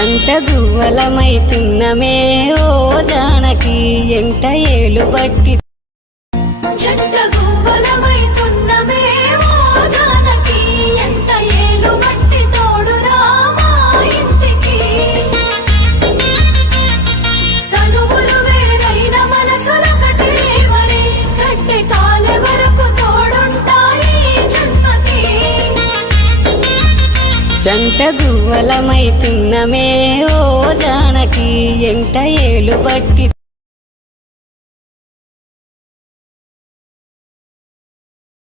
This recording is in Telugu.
జంట గువ్వలమైతున్నమే ఓ జానకి ఎంట ఏలు బట్టి జంట గువ్వలమైతున్నమే ఓ జానకి ఎంట ఏలు బట్టి తోడు రామా ఇంటికి తనువులు వేరైన మనసులొకటే మరి కట్టె కాలే వరకు తోడుంటాయి జన్మకి జంట గువ్వలమైతున్నమే ఓ జానకి ఎంట ఏలు బట్టి